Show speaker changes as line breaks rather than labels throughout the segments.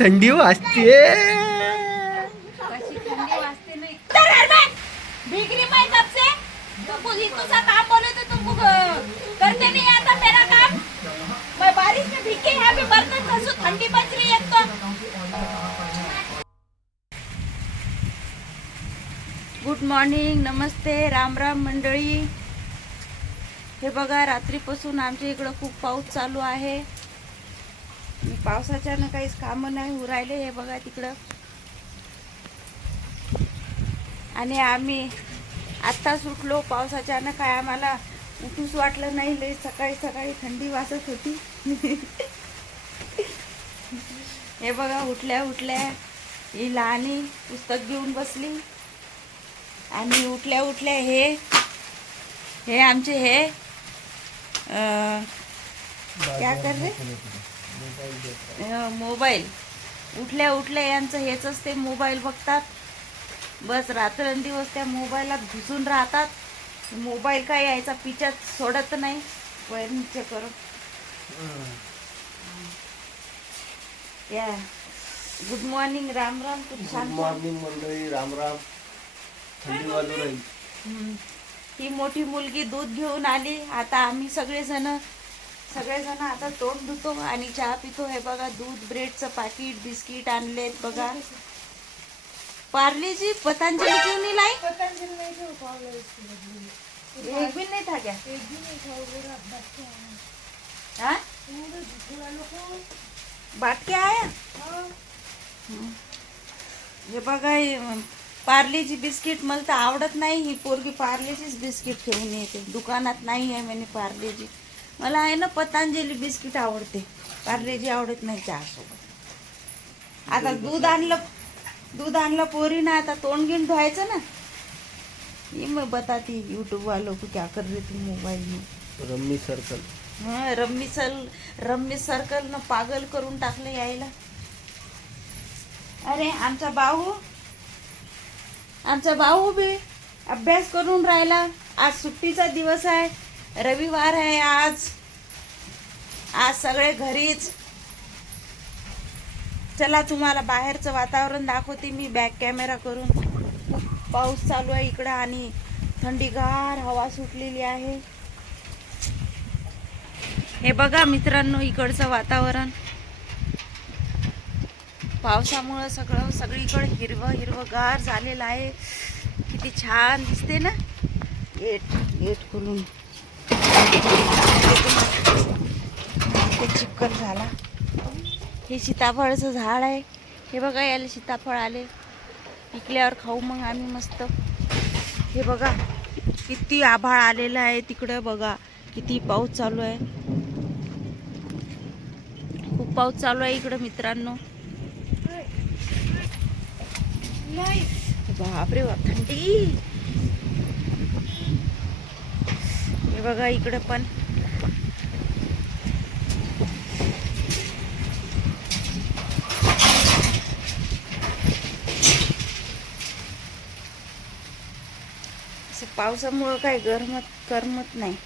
थंडी वाजते
good morning नमस्ते राम राम मंडळी. हे बघा रात्रीपासून आमच्या इकडं खूप पाऊस चालू आहे. पावसाच्या ना काहीच कामं नाही राहिले हे बघा तिकडं. आणि आम्ही आत्ता सुटलो पावसाच्या ना काय आम्हाला उठूच वाटलं नाही लई सकाळी सकाळी थंडी वाजत होती. हे बघा उठल्या उठल्या ही लहानी पुस्तक घेऊन बसली. आणि उठल्या उठल्या हे हे आमचे हे क्या कर रे अं, मोबाईल उठल्या उठल्या यांचं हेच असते मोबाईल बघतात. बस रात्रंदिवस त्या मोबाईलात घुसून राहतात. मोबाईल काय यायचा पिच्यात सोडत नाही. वैरणीचे करून. या. Good morning Ram Ram. तू
गुड
छान
मॉर्निंग मंडळी राम राम. थंडी वाजू राहील.
हम्म. ही मोठी मुलगी दूध घेऊन आली. आता आम्ही सगळेजण सगळेजण आता तोंड धुतो आणि चहा पितो. हे बघा दूध ब्रेडचं पाकिट बिस्किट आणलेत बघा. पार्लेजी पतंजलि क्यों नहीं लाई एक नहीं था क्या? हाँ? बघा हे, पार्लेजी बिस्किट मला तर आवडत नाही. ही पोरगी पार्लेचीच बिस्किट घेऊन येते. दुकानात नाही आहे म्हणे पार्लेजी. मला आहे ना पतंजली बिस्किट आवडते. पार्लेजी आवडत नाही चहासोबत. आता दूध आणलं दूध आणलं पोरीनं आता तोंड गिन धुवायचं ना. ये मैं बताती यूट्यूब वालों को क्या कर रही तू मोबाईल में.
रम्मी सर्कल
हं, रम्मी सल रम्मी सर्कल न पागल करून टाकलं यायला. अरे आमचा भाऊ आमचा भाऊ बी अभ्यास करून राहिला. आज सुट्टीचा दिवस आहे. रविवार आहे आज. आज सगळे घरीच. चला तुम्हाला बाहेरचं वातावरण दाखवते मी बॅक कॅमेरा करून. खूप पाऊस चालू आहे इकडं आणि थंडीगार हवा सुटलेली आहे. हे बघा मित्रांनो इकडचं वातावरण. पावसामुळं सगळं सगळीकडे हिरवं हिरवंगार झालेलं आहे. किती छान दिसते ना. येट येट करून ते चिक्कल झाला. हे सीताफळाचं झाड आहे. हे बघा याला सीताफळ आले. पिकल्यावर खाऊ मग आम्ही मस्त. हे बघा किती आभाळ आलेलं आहे तिकडं बघा. किती पाऊस चालू आहे. खूप पाऊस चालू आहे इकडं मित्रांनो. बापरे बाप थंडी. हे बघा इकडं पण. असं पावसामुळं काय गरमत करमत नाही.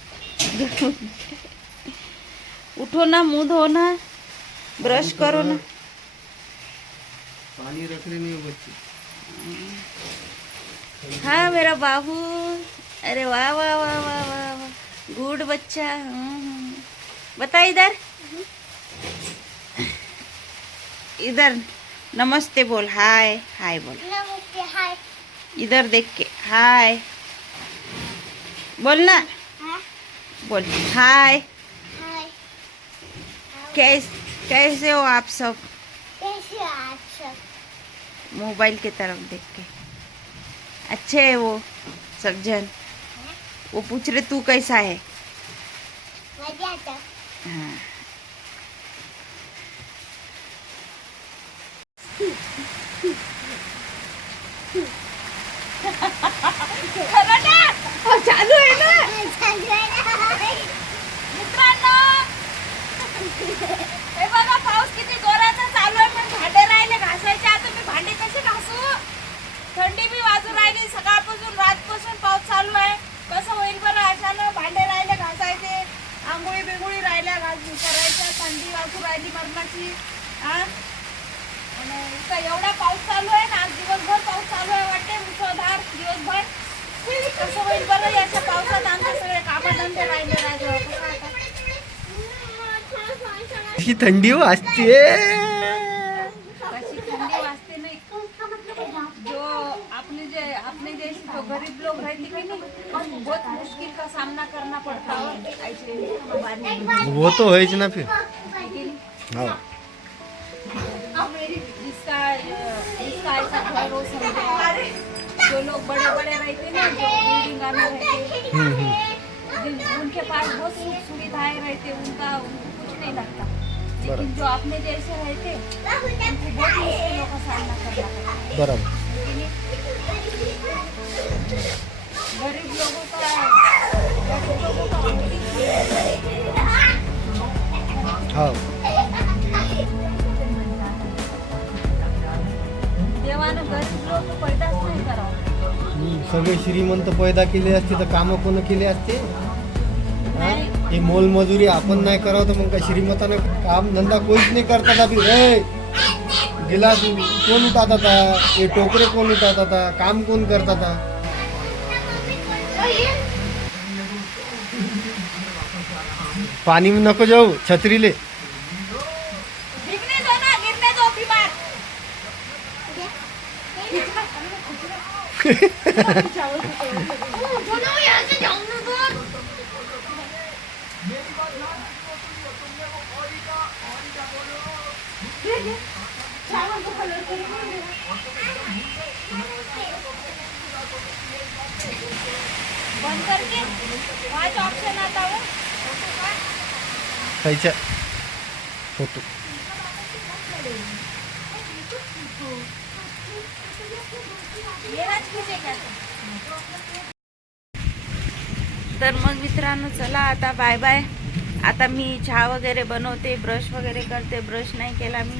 उठो ना मुंह धो ना. ब्रश करो ना.
पानी रख रही नहीं बच्ची.
हाँ मेरा बाबू. अरे वाह वाह वाह वाह वाह गुड बच्चा हम्म। बता इधर। इधर नमस्ते बोल हाय हाय बोल। हाय। इधर देख के हाय। बोल ना। बोल हाय। कैस कैसे हो आप सब? मोबाइल की तरफ़ देख के। अच्छे है वो सब जन। वो पूछ रहे तू कैसा है? चालू आहे ना? मित्रांनो हे बघा पाऊस किती जोराचा चालू आहे पण भांडे राहिले घासायचे. आता मी भांडे कसे घासू? थंडी बी वाजू राहिली सकाळपासून रातपासून पाऊस चालू आहे. बरं अचानक भांडे राहिले घासायचे. आंघोळी बिंगोळी राहिल्या घास करायच्या थंडी वाजू राहिली मरणाची. हा एवढा पाऊस चालू आहे ना आज दिवसभर पाऊस चालू आहे वाटते मुसळधार दिवसभर. कसं होईल बरं याच्या पावसात आमचे सगळे कामधंदे राहिले राहिले?
ही थंडी वाजते
सामना करना पड़ता है।
वो तो है ना फिर। हाँ।
जिसका जिसका ऐसा घर हो। समझे जो लोग बड़े बड़े रहते ना जो बिल्डिंग में रहते
हम्म, हम्म.
उनके पास बहुत सुख सुविधाएँ रहते उनका उनको कुछ नहीं लगता। लेकिन जो अपने जैसे रहते उनको बहुत मुश्किलों का सामना करना पड़ता है। गरीब लोगों का
हो. सगळे श्रीमंत पैदा केले असते तर कामं कोण केले असते? हा? मोलमजुरी आपण नाही करावं तर मग काय श्रीमंतानं काम धंदा कोणीच नाही करतात अभि रे गिलास कोण उठात आता? हे टोकरे कोण उठात आता? काम कोण करतात आता? पाणी में नको जाऊ छत्रीले
गिरने दो ना गिरने किती होतो. तर मग मित्रांनो चला आता बाय बाय आता मी चहा वगैरे बनवते ब्रश वगैरे करते. ब्रश नाही केला मी.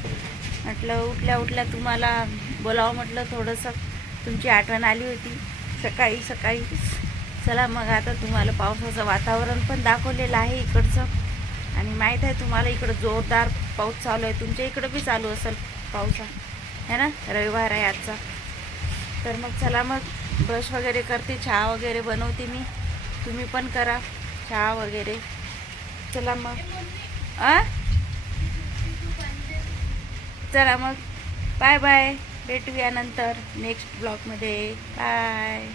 म्हटलं उठल्या उठल्या तुम्हाला बोलावं म्हटलं थोडंसं. तुमची आठवण आली होती. सकाळी सकाळी. चला मग आता तुम्हाला पावसाचं वातावरण पण दाखवलेलं आहे इकडचं. आणि माहीत आहे तुम्हाला इकडं जोरदार पाऊस चालू आहे. तुमच्या इकडं बी चालू असेल पाऊस. है ना? रविवार आहे आजचा. तर मग चला मग ब्रश वगैरे करते चहा वगैरे बनवते मी. तुम्ही पण करा चहा वगैरे. चला मग. आ? चला मग. बाय बाय भेटूया नंतर नेक्स्ट ब्लॉगमध्ये बाय